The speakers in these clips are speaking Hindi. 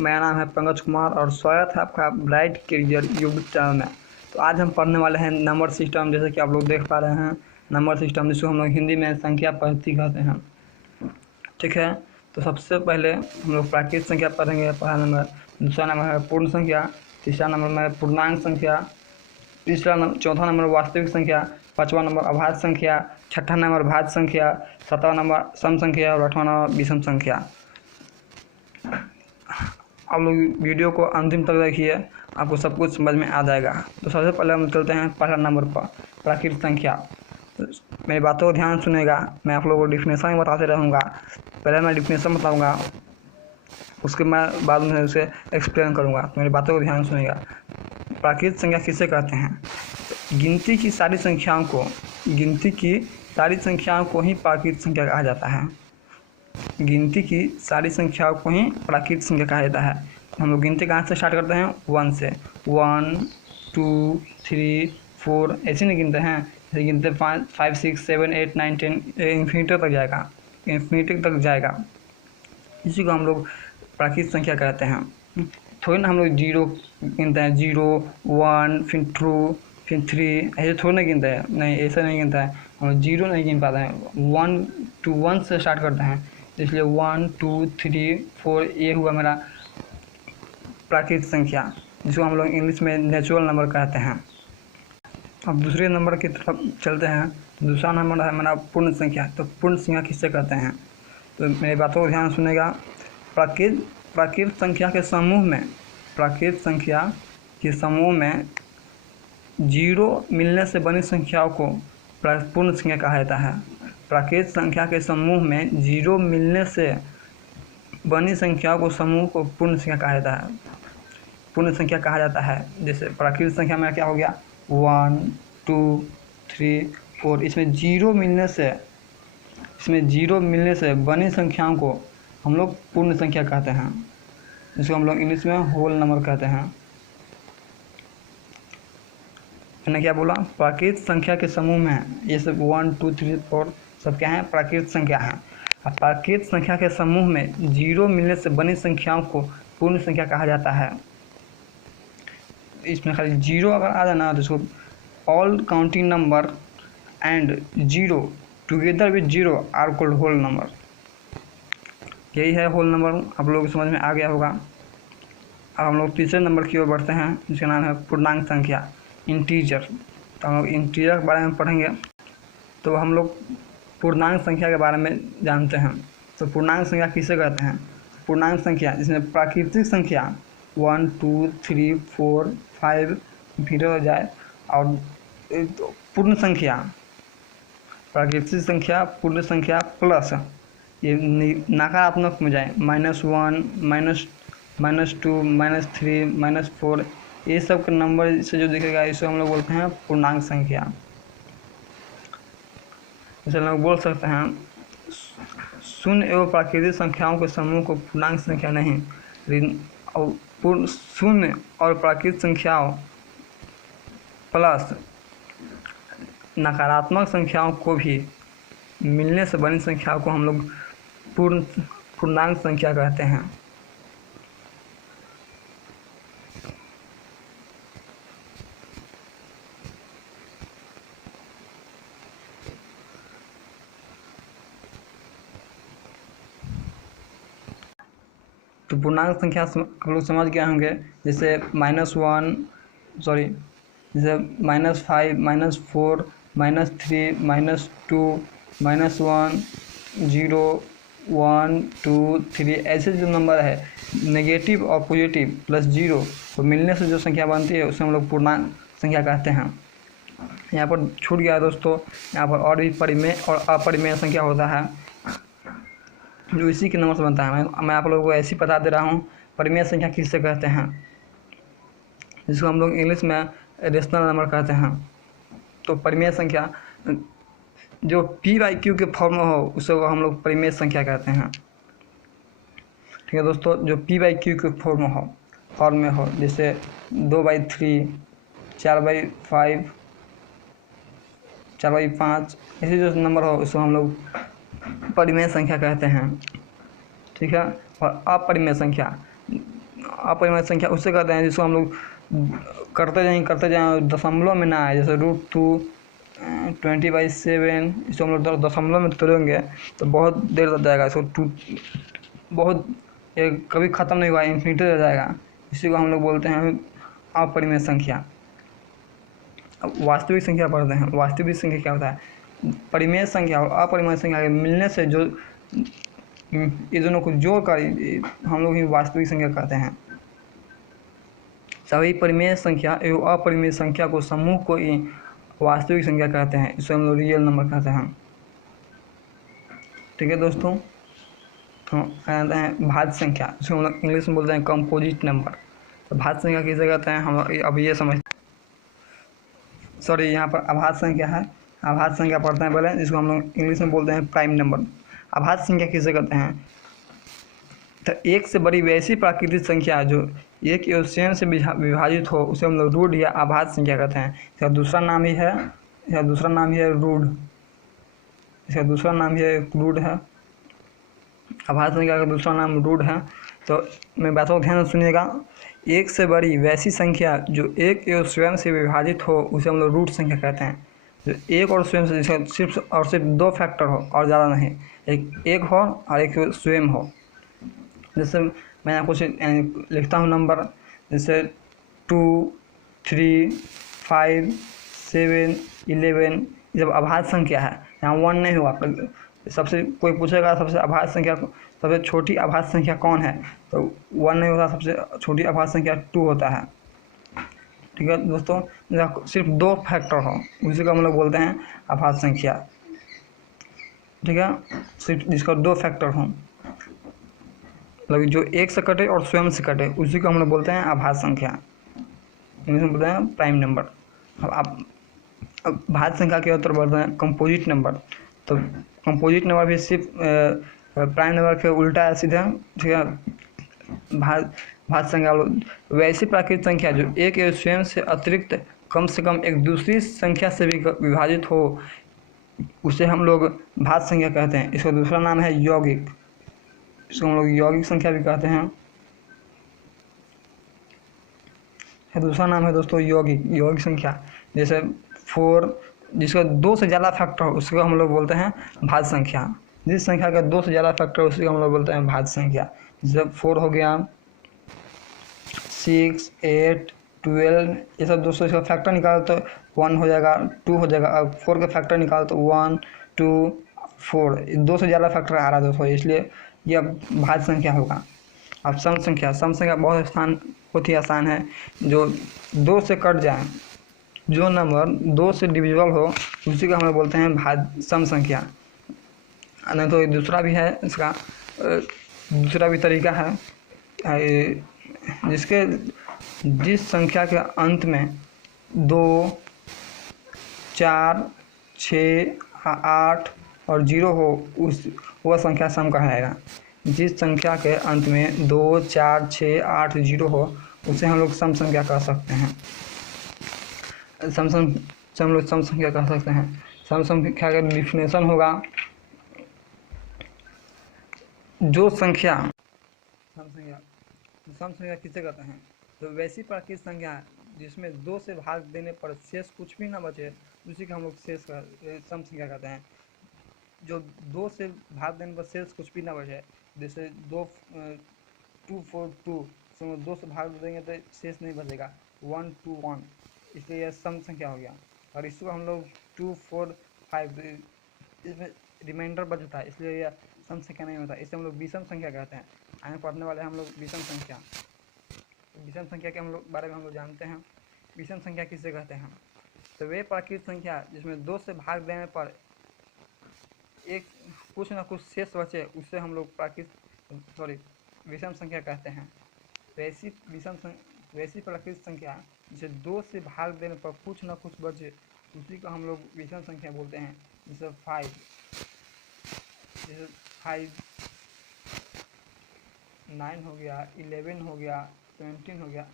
मेरा नाम है पंकज कुमार और स्वागत है आपका ब्राइट करियर यूट्यूब चैनल में। तो आज हम पढ़ने वाले हैं नंबर सिस्टम। जैसे कि आप लोग देख पा रहे हैं नंबर सिस्टम, जिसको हम लोग हिंदी में संख्या पद्धति कहते हैं। ठीक है, तो सबसे पहले हम लोग प्राकृत संख्या पढ़ेंगे, पहला नंबर। दूसरा नंबर है पूर्ण संख्या, तीसरा नंबर में पूर्णांक संख्या, चौथा नंबर वास्तविक संख्या, पाँचवा नंबर अभाज्य संख्या, छठा नंबर भाज्य संख्या, सातवां नंबर सम संख्या और आठवां नंबर विषम संख्या। आप लोग वीडियो को अंतिम तक देखिए, आपको सब कुछ समझ में आ जाएगा। तो सबसे पहले हम चलते हैं पहला नंबर पर, प्राकृत संख्या। मेरी बातों को ध्यान सुनेगा, मैं आप लोगों को डिफिनेशन बताते रहूँगा। पहले मैं डिफिनेशन बताऊँगा, उसके बाद में उसे एक्सप्लेन करूँगा। तो मेरी बातों को ध्यान सुनेगा। प्राकृत संख्या किसे कहते हैं? गिनती की सारी संख्याओं को ही प्राकृत संख्या कहा जाता है। गिनती की सारी संख्याओं को ही प्राकृत संख्या कहा जाता है। हम लोग गिनती कहाँ से स्टार्ट करते हैं? 1 से। 1 2 3 4 ऐसे नहीं गिनते हैं, ऐसे गिनते 5 6 7 8 9 10 इन्फिनिटी तक जाएगा। इसी को हम लोग प्राकृत संख्या कहते हैं। थोड़ी ना हम लोग जीरो गिनते हैं, 0 1 फिर 2 फिर 3 ऐसे थोड़ी ना गिनते हैं। नहीं, ऐसा नहीं गिनता है, हम जीरो नहीं गिन पाते हैं। 1 से स्टार्ट करते हैं, इसलिए 1 2 3 4 ये हुआ मेरा प्राकृत संख्या, जिसको हम लोग इंग्लिश में नेचुरल नंबर कहते हैं। अब दूसरे नंबर की तरफ चलते हैं। दूसरा नंबर है मेरा पूर्ण संख्या। तो पूर्ण संख्या किससे कहते हैं? तो मेरी बातों को ध्यान सुनेगा। प्राकृत संख्या के समूह में जीरो मिलने से बनी संख्याओं को पूर्ण संख्या कहा जाता है। प्राकृत संख्या के समूह में जीरो मिलने से बनी संख्याओं को समूह को पूर्ण संख्या कहा जाता है। जैसे प्राकृत संख्या में क्या हो गया? 1 2 3 4। इसमें जीरो मिलने से बनी संख्याओं को हम लोग पूर्ण संख्या कहते हैं, जिसको हम लोग इंग्लिश में होल नंबर कहते हैं। मैंने क्या बोला? प्राकृत संख्या के समूह में ये सब 1 2 3 4 सब क्या है? प्राकृत संख्या है। अब प्राकृत संख्या के समूह में जीरो मिलने से बनी संख्याओं को पूर्ण संख्या कहा जाता है। इसमें खाली जीरो अगर आ जाए ना, तो इसको all counting number and zero together with zero are called whole number. यही है होल नंबर। आप लोगों को समझ में आ गया होगा। अब हम लोग तीसरे नंबर की ओर बढ़ते हैं, जिसका नाम है पूर्णांक संख्या, इंटीजर। तो हम लोग इंटीजर के बारे में पढ़ेंगे। तो हम लोग पूर्णांक संख्या के बारे में जानते हैं। तो पूर्णांक संख्या किसे कहते हैं? पूर्णांक संख्या जिसमें प्राकृतिक संख्या 1 2 3 4 5 फिर हो जाए, और पूर्ण संख्या प्राकृतिक संख्या पूर्ण संख्या प्लस ये नकारात्मक में जाए, -1 -2 -3 -4, ये सब के नंबर से जो दिखेगा इसे हम लोग बोलते हैं पूर्णांक संख्या। जैसे हम लोग बोल सकते हैं शून्य एवं प्राकृतिक संख्याओं के समूह को पूर्णांक संख्या नहीं, शून्य और प्राकृतिक संख्याओं प्लस नकारात्मक संख्याओं को भी मिलने से बनी संख्याओं को हम लोग पूर्णांक संख्या कहते हैं। तो पूर्णांक संख्या आप लोग समझ गए होंगे। जैसे -5 -4 -3 -2 -1 0 1 2 3 ऐसे जो नंबर है नेगेटिव और पॉजिटिव प्लस जीरो तो मिलने से जो संख्या बनती है उसे हम लोग पूर्णांक संख्या कहते हैं। यहाँ पर छूट गया दोस्तों, यहाँ पर और भी परिमेय और अपरिमेय संख्या होता है जो इसी के नंबर से बनता है। मैं आप लोगों को ऐसे बता दे रहा हूँ परिमेय संख्या किससे कहते हैं, जिसको हम लोग इंग्लिश में रेशनल नंबर कहते हैं। तो परिमेय संख्या जो p/q के फॉर्म में हो उसे हम लोग परिमेय संख्या कहते हैं। ठीक है दोस्तों, जो p/q के फॉर्म में हो, जैसे 2/3 4/5 4/5 ऐसे जो नंबर हो उसको हम लोग परिमेय संख्या कहते हैं। ठीक है, और अपरिमेय संख्या अपरिमेय संख्या उससे कहते हैं जिसको हम लोग करते जाएँ दशमलव में ना आए। जैसे √2 20/7, इसको हम लोग दशमलव में तोड़ेंगे तो बहुत देर लग जाएगा। इसको बहुत कभी ख़त्म नहीं हुआ, इन्फिनिटी रह जाएगा। इसी को हम लोग बोलते हैं अपरिमेय संख्या। अब वास्तविक संख्या पढ़ते हैं। वास्तविक संख्या क्या होता है? परिमेय संख्या और अपरिमेय संख्या के मिलने से जो ये दोनों को जोड़कर हम लोग ही वास्तविक संख्या कहते हैं। सभी परिमेय संख्या एवं अपरिमेय संख्या को समूह को ही वास्तविक संख्या कहते हैं। इसे हम लोग रियल नंबर कहते हैं। ठीक है दोस्तों, तो कहते हैं भाज्य संख्या, इसको हम लोग इंग्लिश में बोलते हैं कंपोजिट नंबर। तो भाज्य संख्या किसे कहते हैं हम अब ये समझ यहाँ पर अभाज्य संख्या है। अभाज्य संख्या पढ़ते हैं पहले, जिसको हम लोग इंग्लिश में बोलते हैं प्राइम नंबर। अभाज्य संख्या किसे कहते हैं? तो एक से बड़ी वैसी प्राकृतिक संख्या जो एक एवं स्वयं से विभाजित हो उसे हम लोग रूढ़ या अभाज्य संख्या कहते हैं। इसका दूसरा नाम ही है रूढ़। इसका दूसरा नाम ही रूढ़ है। अभाज्य संख्या का दूसरा नाम रूढ़ है। तो मैं बातों को ध्यान से सुनिएगा। एक से बड़ी वैसी संख्या जो एक एवं स्वयं से विभाजित हो उसे हम लोग रूढ़ संख्या कहते हैं। जो एक और स्वयं से सिर्फ 2 फैक्टर हो और ज़्यादा नहीं, एक हो और एक स्वयं हो। जैसे मैं आपको लिखता हूँ नंबर, जैसे 2, 3, 5, 7, 11। ये जब अभाज्य संख्या है, यहाँ 1 नहीं हुआ। सबसे कोई पूछेगा सबसे अभाज्य संख्या, सबसे छोटी अभाज्य संख्या कौन है, तो 1 नहीं होता। सबसे छोटी अभाज्य संख्या 2 होता है। ठीक है दोस्तों, सिर्फ 2 फैक्टर हो उसी को हम लोग बोलते हैं अभाज्य संख्या। ठीक है, सिर्फ जिसका 2 फैक्टर हो, मतलब जो एक से कटे और स्वयं से कटे, उसी को हम लोग बोलते हैं अभाज्य संख्या। इंग्लिश में बोलते हैं प्राइम नंबर। अब भाज्य संख्या के उत्तर बोलते हैं कंपोजिट नंबर। तो कंपोजिट नंबर भी सिर्फ प्राइम नंबर के उल्टा है सीधा। ठीक है, भाज्य संख्या वैसी प्राकृतिक संख्या जो एक एवं स्वयं से अतिरिक्त कम से कम एक दूसरी संख्या से भी विभाजित हो उसे हम लोग भाज्य संख्या कहते हैं। इसका दूसरा नाम है यौगिक। इसको हम लोग यौगिक संख्या भी कहते हैं। दूसरा नाम है दोस्तों यौगिक संख्या। जैसे 4, जिसका 2 से ज़्यादा फैक्टर हो उसको हम लोग बोलते हैं भाज्य संख्या। जिस संख्या का 2 से ज़्यादा फैक्टर हो उसी को हम लोग बोलते हैं भाज्य संख्या। जैसे 4 हो गया, 6, 8, 12, ये सब दोस्तों इसका फैक्टर निकालो तो 1 हो जाएगा, 2 हो जाएगा। अब 4 का फैक्टर निकालो तो 1, 2, 4, 2 से ज़्यादा फैक्टर आ रहा है दोस्तों, इसलिए यह भाज्य संख्या होगा। अब सम संख्या बहुत ही आसान है। जो 2 से कट जाए, जो नंबर 2 से डिविजिबल हो उसी को हम लोग बोलते हैं सम संख्या। नहीं तो दूसरा भी है, इसका दूसरा भी तरीका है, जिस संख्या के अंत में 2, 4, 6, 8 और 0 हो वह संख्या सम कहलाएगा। जिस संख्या के अंत में 2, 4, 6, 8, 0 हो उसे हम लोग सम संख्या कह सकते हैं। सम संख्या कह सकते हैं। सम संख्या का डिफिनेशन होगा, जो संख्या सम संख्या किसे कहते हैं? तो वैसी प्राकृतिक संख्या जिसमें 2 से भाग देने पर शेष कुछ भी ना बचे उसी का हम लोग सम संख्या कहते हैं। जो 2 से भाग देने पर शेष कुछ भी ना बचे, जैसे 2, 4, 2, 2 से भाग देंगे तो शेष नहीं बचेगा, 1, 2, 1, इसलिए यह सम संख्या हो गया। और इसको हम लोग 2, 4, 5, इसमें रिमाइंडर बचता है, इसलिए यह सम संख्या नहीं होता। इसे हम लोग विषम संख्या कहते हैं। आगे पढ़ने वाले हम लोग विषम संख्या। विषम संख्या के हम लोग बारे में हम लोग जानते हैं। विषम संख्या किसे कहते हैं? तो वे प्राकृतिक संख्या जिसमें 2 से भाग देने पर एक कुछ ना कुछ शेष बचे उससे हम लोग विषम संख्या कहते हैं। वैसी प्राकृतिक संख्या जिसे 2 से भाग देने पर कुछ ना कुछ बचे उसी को हम लोग विषम संख्या बोलते हैं। जैसे 5, 9 हो गया, 11 हो गया, 17 हो गया,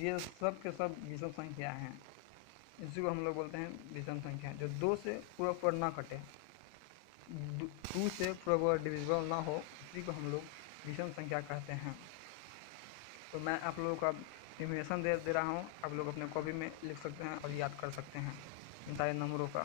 ये सब के सब विषम संख्या हैं। इसी को हम लोग बोलते हैं विषम संख्या। जो 2 से पूरा ना कटे, 2 से पूरा डिविजिबल ना हो, उसी को हम लोग विषम संख्या कहते हैं। तो मैं आप लोगों का इंफॉर्मेशन दे रहा हूँ, आप लोग अपने कॉपी में लिख सकते हैं और याद कर सकते हैं इन सारे नंबरों का।